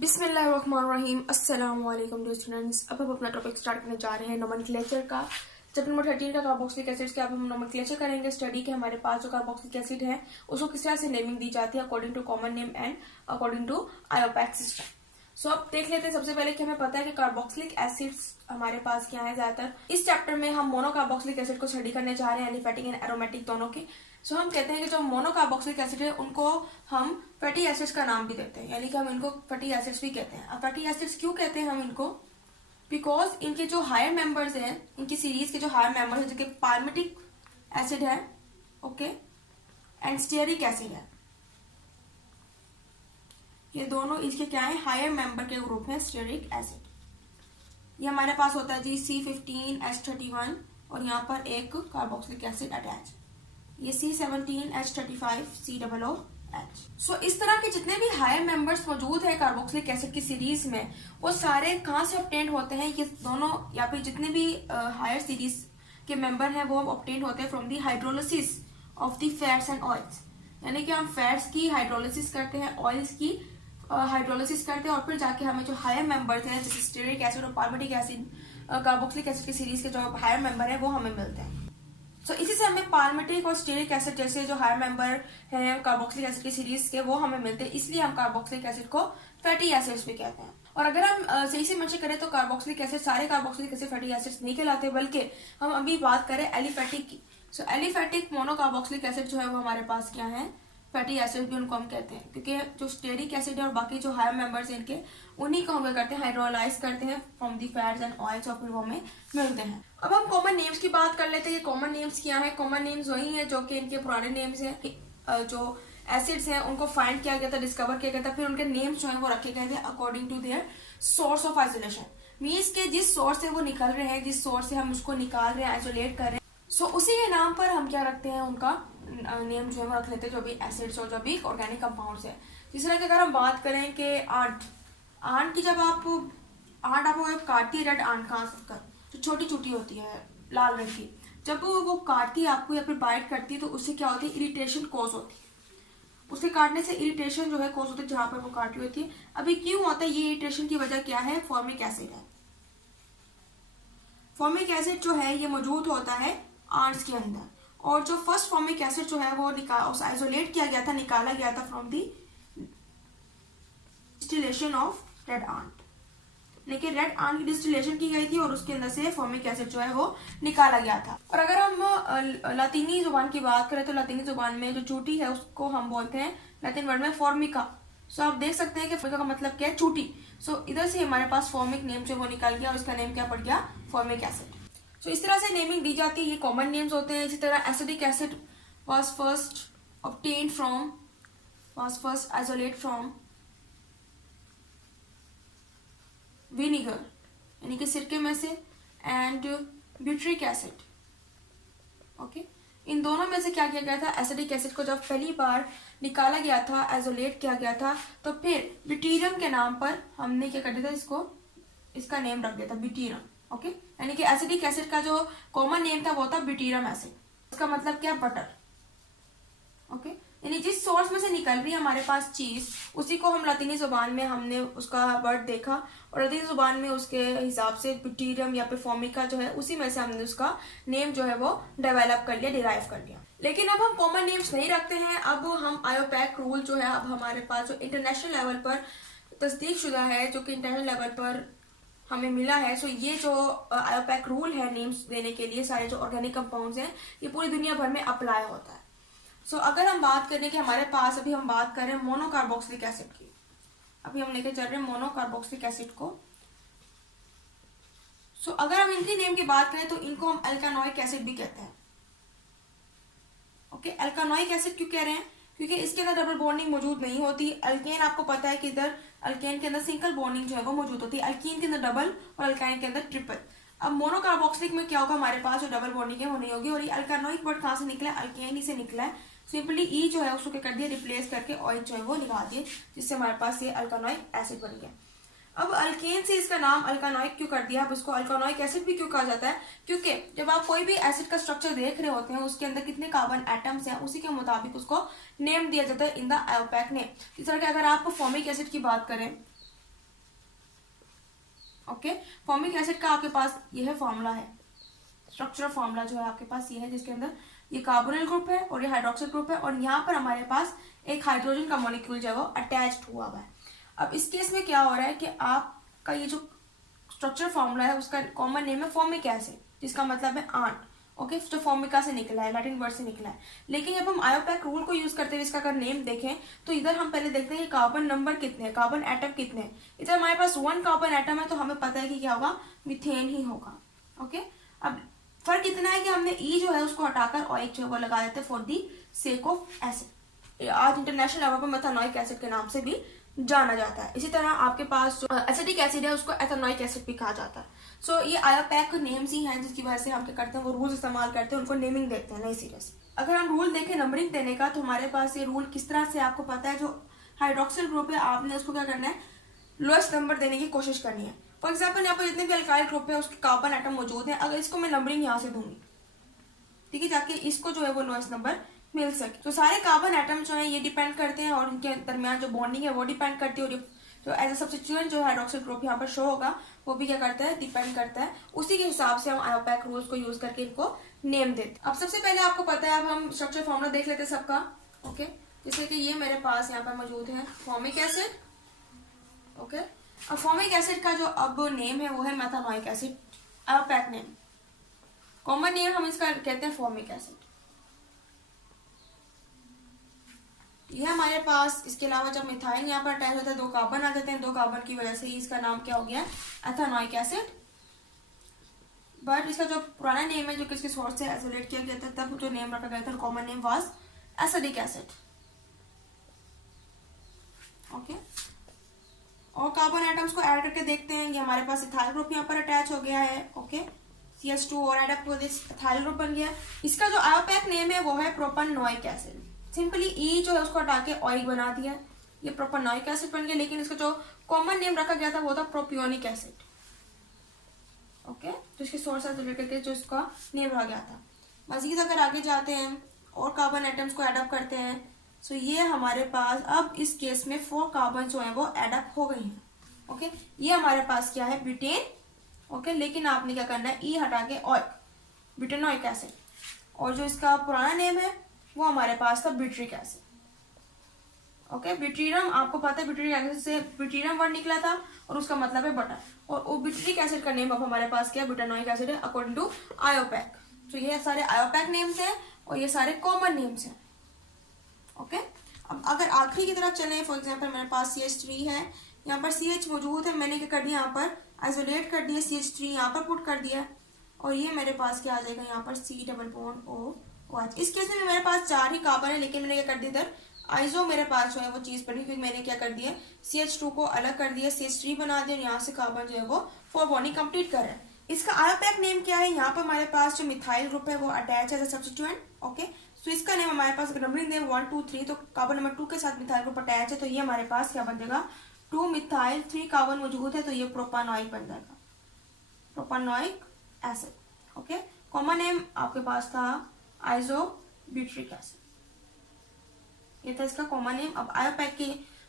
बिस्मिल्लाहिर्रहमानिर्रहीम अस्सलाम वालेकुम डियर स्टूडेंट्स। अब हम अपना टॉपिक स्टार्ट करने जा रहे हैं नोमेनक्लेचर का। चैप्टर नंबर 13 का कार्बोक्सिलिक एसिड्स के अब हम नोमेनक्लेचर करेंगे स्टडी के। हमारे पास जो कार्बोक्सिलिक एसिड है उसको किस तरह से नेमिंग दी जाती है according to common name and according to IUPAC system. So अब देख लेते हैं सबसे पहले कि हमें पता है कि कार्बोक्सिलिक एसिड्स हमारे पास क्या है। ज्यादातर इस चैप्टर में हम मोनोकार्बोक्सिलिक एसिड को स्टडी करने जा रहे हैं, एलिफेटिक एंड एरोमेटिक दोनों के। सो हम कहते हैं कि जो मोनोकार्बोक्सिलिक एसिड है उनको हम फैटी एसिड्स का नाम भी देते हैं, यानी कि हम इनको फैटी एसिड्स भी कहते हैं। अब फैटी एसिड्स क्यों कहते हैं हम इनको? बिकॉज इनके जो हायर मेंबर्स हैं, इनकी सीरीज के जो हायर मेंबर्स हैं, जो कि पाल्मिटिक एसिड है, ओके, एंड स्टीयरिक एसिड है, ये दोनों इसके क्या है, हायर मेंबर के ग्रुप है स्टीयरिक एसिड। ये हमारे पास होता है जी C15H31 और यहाँ पर एक कार्बोक्सिलिक एसिड अटैच, ये C17H35COOH। सो इस तरह के जितने भी हायर मेंबर्स मौजूद है कार्बोक्सिलिक एसिड की सीरीज में, वो सारे कहाँ से ऑब्टेन्ड होते हैं? ये दोनों या फिर जितने भी हायर सीरीज के मेंबर हैं वो ऑब्टेन्ड होते हैं from the hydrolysis of the fats and oils. यानी कि हम फैट्स की हाइड्रोलिसिस करते हैं, ऑयल्स की हाइड्रोलिसिस करते हैं और फिर जाके हमें जो हायर मेंबर्स हैं जैसे स्टीयरिक एसिड और पाल्मिटिक एसिड, कार्बोक्सिलिक एसिड की सीरीज के जो हायर मेंबर है वो हमें मिलते हैं। सो इसी से हमें पाल्मिटिक और स्टीयरिक एसिड जैसे जो हायर मेंबर हैं कार्बोक्सिलिक एसिड की सीरीज के वो हमें मिलते हैं, इसलिए हम कार्बोक्सिलिक एसिड को फैटी एसिड्स भी कहते हैं। और अगर हम सही से मेंशन करें तो कार्बोक्सिलिक एसिड, सारे कार्बोक्सिलिक एसिड फैटी एसिड्स नहीं कहलाते, बल्कि हम अभी बात करें एलिफेटिक की। सो एलिफेटिक मोनोकार्बोक्सिलिक एसिड जो है वो हमारे पास क्या है, फैटी एसिड भी उनको हम कहते हैं, क्योंकि जो स्टीयरिक एसिड है और बाकी जो हायर मेंबर्स हैं इनके, उन्हीं को हम क्या करते हैं, हाइड्रोलाइज करते हैं from the fats and oils और फिर वो हमें मिलते हैं। अब हम कॉमन नेम्स की बात कर लेते हैं कि कॉमन नेम्स क्या है। कॉमन नेम्स वही है जो कि इनके पुराने नेम्स हैं, जो एसिड्स हैं उनको फाइंड किया गया था, डिस्कवर किया गया था, फिर उनके नेम्स जो है वो रखे गए थे according to their source of isolation. Means के जिस सोर्स से वो निकल रहे हैं, जिस सोर्स से हम उसको निकाल रहे हैं, आइसोलेट कर रहे हैं, सो उसी के नाम पर हम क्या रखते हैं, उनका नेम जो है वो रख लेते हैं, जो भी एसिड्स और जो भी ऑर्गेनिक कंपाउंड्स है। जिस तरह की अगर हम बात करें कि आंट की, जब आंट आपको काटती है, रेड आंट खास कर जो छोटी छोटी होती है लाल रंग की, जब वो काटती है आपको या फिर बाइट करती है तो उससे क्या होती है, इरिटेशन कॉज होती है। उसके काटने से इरिटेशन जो है कॉज होती है जहां पर वो काट रही होती है। अभी क्यों होता है ये इरिटेशन की वजह क्या है? फॉर्मिक एसिड है। फॉर्मिक एसिड जो है ये मौजूद होता है आंट्स के अंदर, और जो फर्स्ट फॉर्मिक एसिड जो है वो आइसोलेट किया गया था, निकाला गया था from the distillation of red ant. लेकिन रेड आंट की डिस्टिलेशन की गई थी और उसके अंदर से फॉर्मिक एसिड जो है वो निकाला गया था। और अगर हम लातीनी जुबान की बात करें तो लातीनी जुबान में जो चूटी है उसको हम बोलते हैं लैटिन वर्ड में फॉर्मिका। सो आप देख सकते हैं कि फॉर्मिका का मतलब क्या है, चूटी। सो इधर से हमारे पास फॉर्मिक नेम जो वो निकल गया और इसका नेम क्या पड़ गया, फॉर्मिक एसिड। सो इस तरह से नेमिंग दी जाती है, ये कॉमन नेम्स होते हैं। इसी तरह acidic acid was first obtained from, was first isolate from vinegar, यानी कि सिरके में से, एंड ब्यूट्रिक एसिड, ओके। इन दोनों में से क्या किया गया था, एसिडिक एसिड को जब पहली बार निकाला गया था, आइसोलेट किया गया था, तो फिर ब्यूटीरियम के नाम पर हमने क्या कर दिया था, इसको, इसका नेम रख दिया था ब्यूटीरियम, ओके। यानी कि एसिडिक एसिड का जो कॉमन नेम था वो था ब्यूटीरियम एसिड। इसका मतलब क्या, बटर, ओके। यानी जिस सोर्स में से निकल रही है हमारे पास चीज, उसी को हम लातीनी जुबान में हमने उसका वर्ड देखा और लातीनी जुबान में उसके हिसाब से ब्यूटीरियम या फिर फॉर्मिका जो है उसी में से हमने उसका नेम जो है वो डेवलप कर लिया, डिराइव कर लिया। लेकिन अब हम कॉमन नेम्स नहीं रखते हैं, अब हम आयोपैक रूल जो है, अब हमारे पास जो इंटरनेशनल लेवल पर तस्दीक शुदा है, जो कि इंटरनेशनल लेवल पर हमें मिला है, सो ये जो आयोपैक रूल है नेम्स देने के लिए, सारे जो ऑर्गेनिक कंपाउंड्स हैं ये पूरी दुनिया भर में अप्लाई होता है। सो अगर हम बात करें कि हमारे पास, अभी हम बात करें मोनोकार्बोक्सिलिक एसिड की, अभी हम लेके चल रहे हैं मोनोकार्बोक्सिलिक एसिड को। सो अगर हम इनकी नेम की बात करें तो इनको हम एल्कानोइक एसिड भी कहते हैं, ओके। एल्कानोइक एसिड क्यों कह रहे हैं? क्योंकि इसके अंदर डबल बॉन्डिंग मौजूद नहीं होती। अल्केन आपको पता है कि इधर अल्केन के अंदर सिंगल बॉन्डिंग जो है वो मौजूद होती है, अल्कीन के अंदर डबल और अल्काइन के अंदर ट्रिपल। अब मोनोकार्बोक्सिलिक में क्या होगा, हमारे पास जो डबल बॉन्डिंग है वो नहीं होगी। और ये अल्कानोइक वर्ड कहाँ से निकला है, अल्केन ही से निकला है। सिंपली ई जो है उसको क्या कर दिया, रिप्लेस करके ऑइल जो है वो निकाल दिए, जिससे हमारे पास ये अल्कानोइक एसिड बन गया। अब अल्केन से इसका नाम अल्कानोइक क्यों कर दिया, अब उसको अल्कानोइक एसिड भी क्यों कहा जाता है? क्योंकि जब आप कोई भी एसिड का स्ट्रक्चर देख रहे होते हैं उसके अंदर कितने कार्बन एटम्स हैं, उसी के मुताबिक उसको नेम दिया जाता है इन द आयोपैक नेम। इस तरह के अगर आप फॉर्मिक एसिड की बात करें ओके, फॉर्मिक एसिड का आपके पास ये है फॉर्मूला है, स्ट्रक्चरल फॉर्मूला जो है आपके पास ये है, जिसके अंदर ये कार्बोनिल ग्रुप है और ये हाइड्रोक्सिल ग्रुप है और यहाँ पर हमारे पास एक हाइड्रोजन का मॉलिक्यूल जो है वो अटैच्ड हुआ हुआ है। अब इस केस में क्या हो रहा है कि आपका ये जो स्ट्रक्चर फॉर्मूला है उसका कॉमन नेम है फॉर्मिक एसिड, जिसका मतलब है आंट, ओके, जो फॉर्मिका से निकला है, लैटिन वर्ड से निकला है। लेकिन जब हम आयोपैक रूल को यूज करते हुए इसका अगर नेम देखें तो इधर हम पहले देखते हैं कि कार्बन नंबर कितने हैं, कार्बन एटम कितने हैं। इधर हमारे पास 1 कार्बन एटम है तो हमें पता है कि क्या होगा, मीथेन ही होगा। ओके, अब फर्क इतना है कि हमने ई जो है उसको हटाकर ओइक जो है वो लगा देते हैं for the sake of acid. आज इंटरनेशनल लेवल पर मेथनोइक एसिड के नाम से भी जाना जाता है। इसी तरह आपके पास जो एसिटिक एसिड है उसको एथेनोइक एसिड भी कहा जाता है। सो ये आयोपैक नेम्स ही हैं जिसकी वजह से हम क्या करते हैं, वो रूल्स इस्तेमाल करते हैं, उनको नेमिंग देते हैं नई सिरे से। अगर हम रूल देखें नंबरिंग देने का तो हमारे पास ये रूल किस तरह से आपको पता है, जो हाइड्रोक्सिल ग्रुप है आपने उसको क्या करना है, लोएस्ट नंबर देने की कोशिश करनी है। फॉर एग्जाम्पल यहाँ पर जितने भी अल्काइल ग्रुप है उसके कार्बन एटम मौजूद है, अगर इसको मैं नंबरिंग यहाँ से दूंगी, ठीक है, जाके इसको जो है वो लोएस्ट नंबर मिल सके। तो सारे कार्बन एटम जो है ये डिपेंड करते हैं और उनके दरमियान जो बॉन्डिंग है वो डिपेंड करती है, और जो एज ए सब्स्टिट्यूएंट जो हाइड्रोक्सिल ग्रुप यहाँ पर शो होगा वो भी क्या करता है, डिपेंड करता है। उसी के हिसाब से हम आयोपैक रूल्स को यूज करके इनको नेम देते हैं। अब सबसे पहले आपको पता है, अब हम स्ट्रक्चर फॉर्मूला देख लेते हैं सबका। ओके, जैसे कि ये मेरे पास यहाँ पर मौजूद है फॉर्मिक एसिड। ओके, अब फॉर्मिक एसिड का जो अब नेम है वो है methanoic acid, IUPAC name, common name हम इसका कहते हैं फॉर्मिक एसिड। ये हमारे पास, इसके अलावा जब मिथाइल यहाँ पर अटैच होता है 2 कार्बन आ जाते हैं, 2 कार्बन की वजह से ही इसका नाम क्या हो गया, एथेनोइक एसिड। बट इसका जो पुराना नेम है जो किसके सोर्स से आइसोलेट किया गया था तब जो नेम रखा गया था, common name was acidic acid. Okay, और कार्बन एटम्स को ऐड करके देखते हैं, ये हमारे पास इथाइल ग्रुप यहाँ पर अटैच हो गया है। ओके, CH2 और एड अप हो दिस इथाइल ग्रुप बन गया। इसका जो आयोपैक नेम है वो है प्रोपेनोइक एसिड। सिंपली ई जो है उसको हटा के ऑयल बना दिया, ये प्रोपेनोइक एसिड बन गया। लेकिन इसका जो कॉमन नेम रखा गया था वो था प्रोपियोनिक एसिड। ओके, तो इसके सोर्स से रिलेटेड करके जो इसका नेम रहा गया था। मजीद अगर आगे जाते हैं और कार्बन एटम्स को एडअप करते हैं, सो ये हमारे पास अब इस केस में 4 कार्बन जो है वो एडअप हो गई हैं। ओके, ये हमारे पास क्या है, ब्यूटेन। ओके, लेकिन आपने क्या करना है, ई हटा के ऑयल, ब्यूटेनोइक एसिड, और जो इसका पुराना नेम है वो हमारे पास था ब्यूटरिक एसिड। ओके, ब्यूटीरियम आपको पता है, ब्यूटरिक एसिड से ब्यूटीरियम वर्ड निकला था और उसका मतलब है बटर, और वो ब्यूटरिक एसिड का नेम अब हमारे पास क्या है, ब्यूटेनोइक एसिड है अकॉर्डिंग टू आयोपैक। तो ये सारे आयोपैक नेम्स हैं और ये सारे कॉमन नेम्स हैं। ओके, अब अगर आखिरी की तरफ चलें, फॉर एग्जाम्पल मेरे पास CH3 है, यहाँ पर CH मौजूद है, मैंने क्या कर दिया, यहाँ पर आइसोलेट कर दिया, CH3 यहाँ पर पुट कर दिया, और ये मेरे पास क्या आ जाएगा, यहाँ पर C डबल बॉन्ड OH। इस केस में मेरे पास 4 ही कार्बन है, लेकिन मैंने क्या कर दिया, इधर आइसो मेरे पास जो है वो चीज पड़ी, क्योंकि मैंने क्या कर दिया, CH2 को अलग कर दिया, CH3 बना दिया, और यहाँ से कार्बन जो है वो 4 बॉन्डिंग कंप्लीट कर रहा है। इसका आयोपैक नेम क्या है, यहाँ पर हमारे पास जो मिथाइल ग्रुप है वो अटैच है सब्स्टिट्यूएंट। ओके, तो इसका नेम हमारे पास नंबरिंग दें 1 2 3, तो कार्बन नंबर 2 के साथ मिथाइल ग्रुप अटैच है, तो ये हमारे पास क्या बन जाएगा, 2 मिथाइल 3 कार्बन मौजूद है, तो ये प्रोपानोइक बन जाएगा, propanoic acid. Okay, common name आपके पास था आइसो ब्यूटरिक एसिड, ये था इसका कॉमन नेम। अब आयोपैक के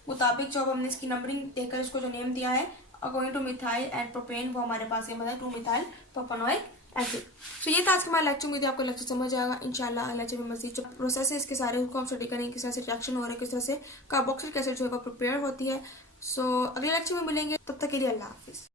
मुताबिक जो हमने इसकी नंबरिंग देकर इसको जो नेम दिया है according two methyl and propane, वो हमारे पास ये मतलब 2 मिथाइल प्रोपेनोइक एसिड। तो ये था आज का हमारा लेक्चर। मुझे आपको लेक्चर समझ आएगा इंशाल्लाह। अगले लेक्चर में मजीद जो प्रोसेस है इसके सारे उनको हम स्टडी करेंगे, किस तरह से रिएक्शन हो रहा है, किस तरह से कार्बोक्सिलिक एसिड जो है वो प्रिपेयर होती है। सो अगले लेक्चर में मिलेंगे, तब तक के लिए अल्लाह हाफिज।